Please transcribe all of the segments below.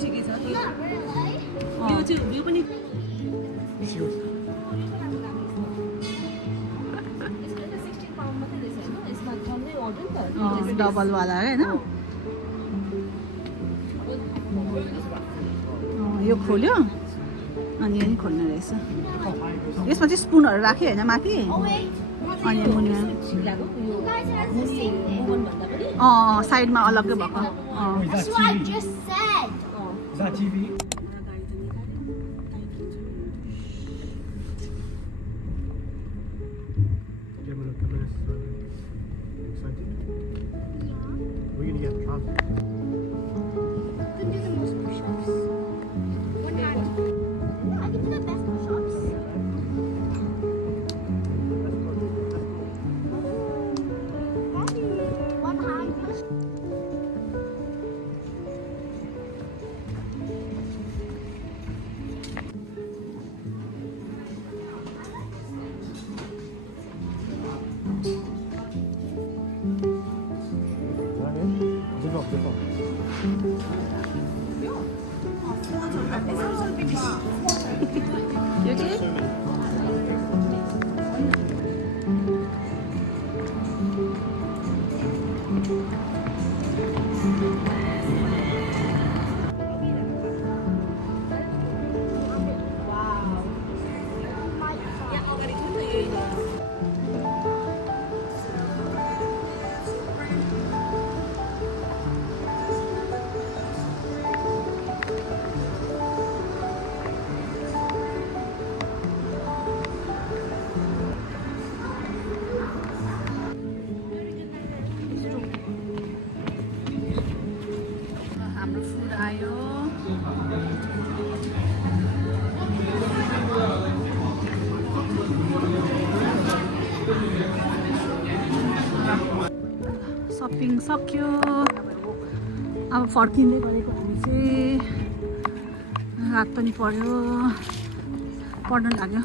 ठिकै छ त्यो Not really. यो चाहिँ यो पनि यसको त 16 पाउन्ड मात्रै रहेछ हैन यसमा झन्डै अर्डर नि त डबल वाला हैन यो खोल्यो अनि यो नि खोल्ने रहेछ यसमा चाहिँ स्पुनहरू राख्यो होइन माथि Oh wait. अनि मुनि You guys have the same thing. साइडमा अलग्गै भएको That's what I just said. Is that TV? We're gonna get trousers. Can do the most push-ups. One hand. I can do the best push-ups. One hand push. Zip up. यो चाहिँ हाम्रो food आयो shopping सक्यो अब फर्किँदै गरेको हामी चाहिँ रात पनि पर्यो पढ्न लाग्यो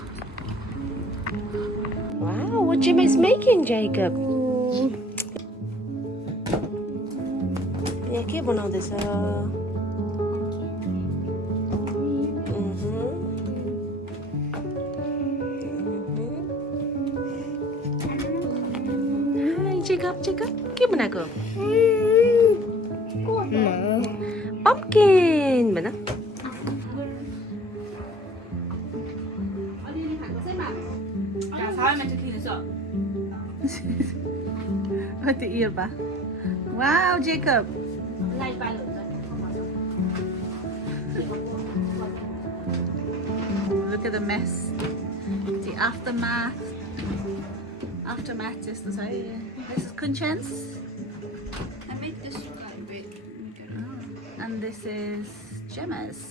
Wow, what Jim is making, Jacob? Yeah, के बनाउँदैछ? Hi, Jacob, के बनाएको? Pumpkin, भन. What the ear ba? Wow, Jacob. Look at the mess. The aftermath. Aftermath just to say. This is Kunchens. I made this guy big. And this is Gemma's.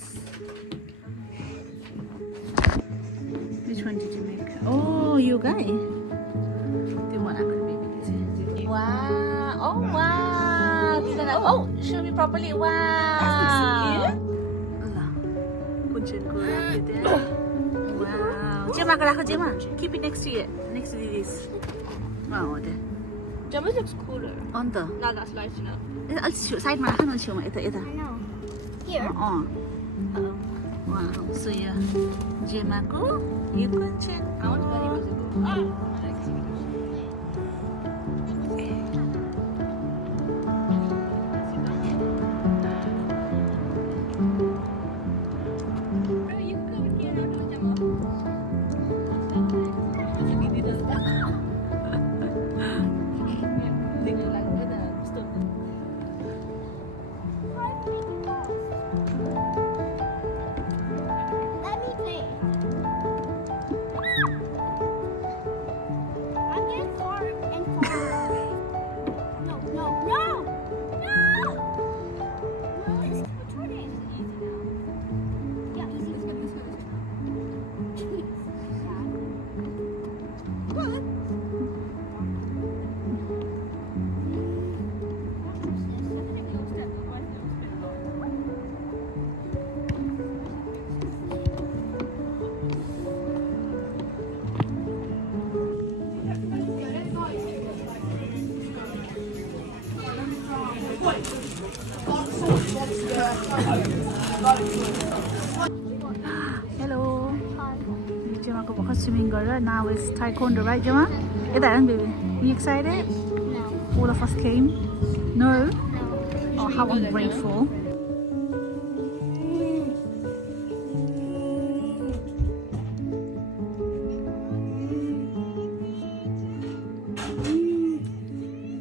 Which one did you make? Oh, you guy. The one I could make. Wow. Oh, wow. Oh, show me properly. Wow. Kunchen ko rakhyo there. Wow. Gemma ko rakho, Gemma. Keep it next to you. Next to this. Wow, there. Gemma looks cooler. On the. Not that slice, you know. I'll side ma rakho na siya ita. I know. Here. Wow. So yeah. Gemma ko. You Kunchen. I want to buy it. Hello. Hi. Gemma go back swimming girl. Now it's taekwondo, right, Gemma? Get that, baby. You excited? No. All of us came. No. No. Oh, how ungrateful.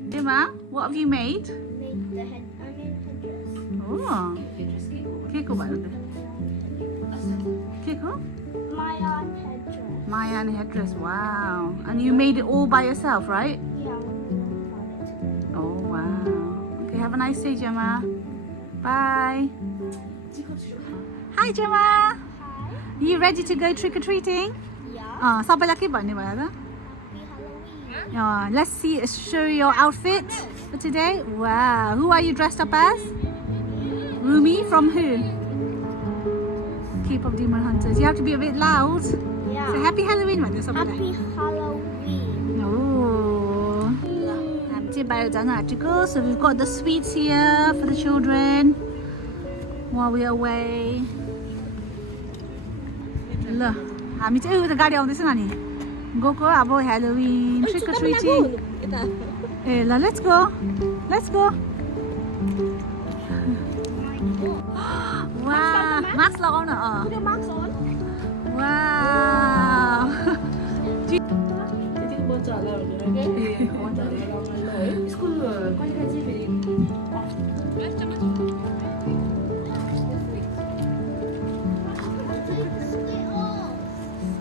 Gemma, what have you made? Made the head. I made headdress. Oh. Kiko ba yun? Kiko? Mayan headdress. Mayan headdress. Wow. And you made it all by yourself, right? Yeah. Oh, wow. Okay, have a nice day, Gemma. Bye. Hi, Gemma. Hi. You ready to go trick-or-treating? Yeah. सबैलाई के भन्ने भयो त? Happy Halloween. Let's see, show your outfit for today. Wow. Who are you dressed up as? Rumi from who? Keep of Demon Hunters. You have to be a bit loud. Yeah. So happy Halloween भन्नु सबैलाई. Happy Halloween. Oh. हामी चाहिँ बाहिर जान आँटेको. So we've got the sweets here for the children while we are away. ल हामी चाहिँ उता गाडी आउँदैछ नानी. गएको अब Halloween trick or treating. ए ल let's go. Let's go. Wow. Mask लगाउन अ. Put your marks on. Wow. त्यतिको बच्चाहरूलाई भनेर के बच्चाहरूलाई लगाउन ल है स्कुल कहिले चाहिँ फेरि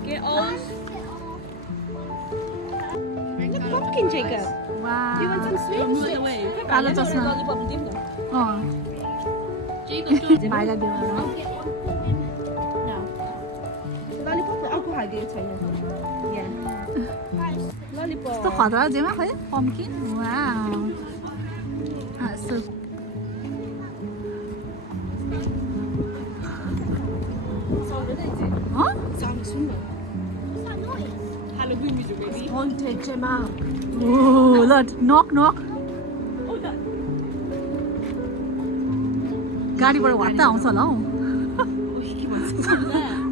get old. Look, pumpkin, Jacob. Wow. You want some sweets? Stay away. Kalah chasma. Lollipop din na. अँ भाइलाई दिनु न. Lollipop ako hagay छैन. Yeah. Lollipop. कस्तो खतरा जेमा खोइ पम्किन. वाउ. So Huh? Sound सुन्नु. What's that noise? Halloween music, baby. Haunted Gemma. Oh, look, knock knock. Oh, that. गाडीबाट वात्ता आउँछ होला हौ.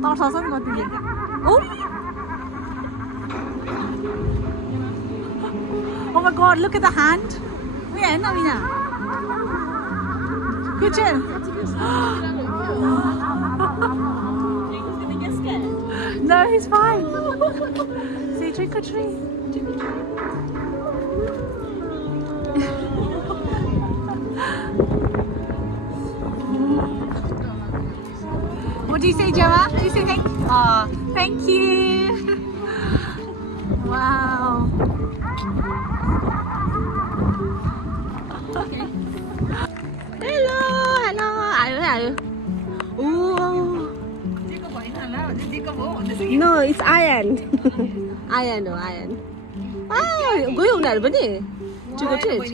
तर्साउँछ नि कतिले. Oh. Oh my god, look at the hand. उयो हेर्न विना. Good job. Jacob's gonna get scared. No, he's fine. Say trick or treat. What do you say, Gemma? Do you say thank you? Oh, thank you. Wow. Hello, hello. Ayo. Ooh. No, it's Iron. Iron हो Iron. गयो उनीहरू पनि trick or treat.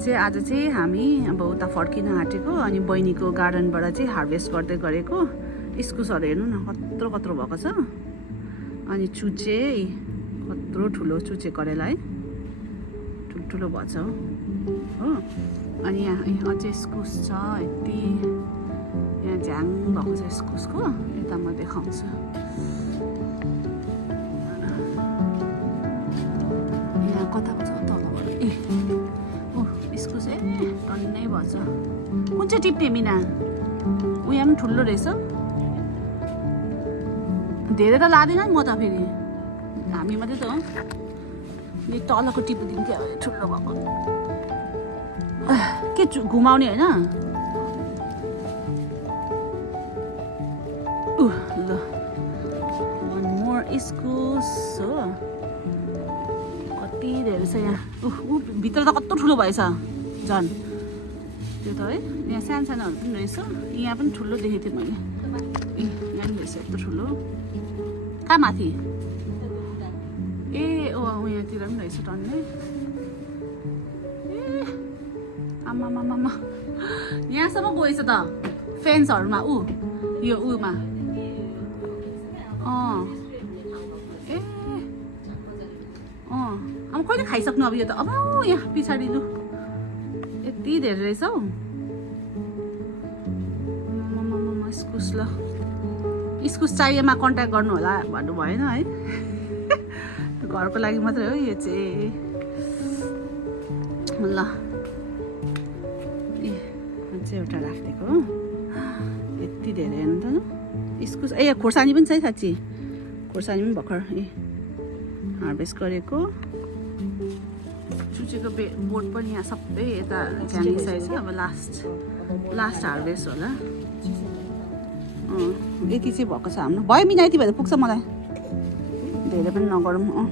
ए आज चाहिँ हामी अब उता फर्किन आँटेको अनि बहिनीको गार्डनबाट चाहिँ हार्भेस्ट गर्दै गरेको इस्कुसहरू हेर्नु न कत्रो कत्रो भएको छ अनि चुचे कत्रो ठुलो चुचे करेला है ठुल्ठुलो भएछ हो अनि यहाँ अझै इस्कुस छ यति यहाँ झ्याङ भएको छ इस्कुसको यता म देखाउँछु यहाँ कताको छ तल ए इस्कुस ए टन्नै भएछ कुन चाहिँ टिप्ने मिना उयो पनि ठुलो रहेछ धेरै त लाँदैन नि म त फेरि हामी मात्रै त हो यो तलको टिपिदिउँ क्या ठुलो भएको के घुमाउने होइन ल वान मोर इस्कुस हो कति धेरै छ यहाँ भित्र त कत्रो ठुलो भएछ झन् त्यो त है यहाँ सानो सानोहरू पनि रहेछ यहाँ पनि ठुलो देखेको थिएँ मैले यहाँ पनि रहेछ यत्रो ठुलो कहाँ माथि ए ओ यहाँतिर पनि रहेछ टन्ने ए आमामामा यहाँसम्म गएछ त फेन्सहरूमा यो उमा ए अब कहिले खाइसक्नु अब यो त अब यहाँ पछाडि लु यति धेरै रहेछ हौ इस्कुस ल इस्कुस चाहिएमा कन्ट्याक्ट गर्नु होला भन्नु भएन है घरको लागि मात्रै हो यो चाहिँ ल ए चाहिँ एउटा राखिदिएको हो यति धेरै हेर्नु त इस्कुस ए खोर्सानी पनि छ है साँच्ची खोर्सानी पनि भर्खर ए हार्भेस्ट गरेको चुचेको बोट पनि यहाँ सबै यता झानिसकेको छ अब लास्ट हार्भेस्ट होला यति चाहिँ भएको छ हाम्रो भयो मिना यति भएर पुग्छ मलाई धेरै पनि नगरौँ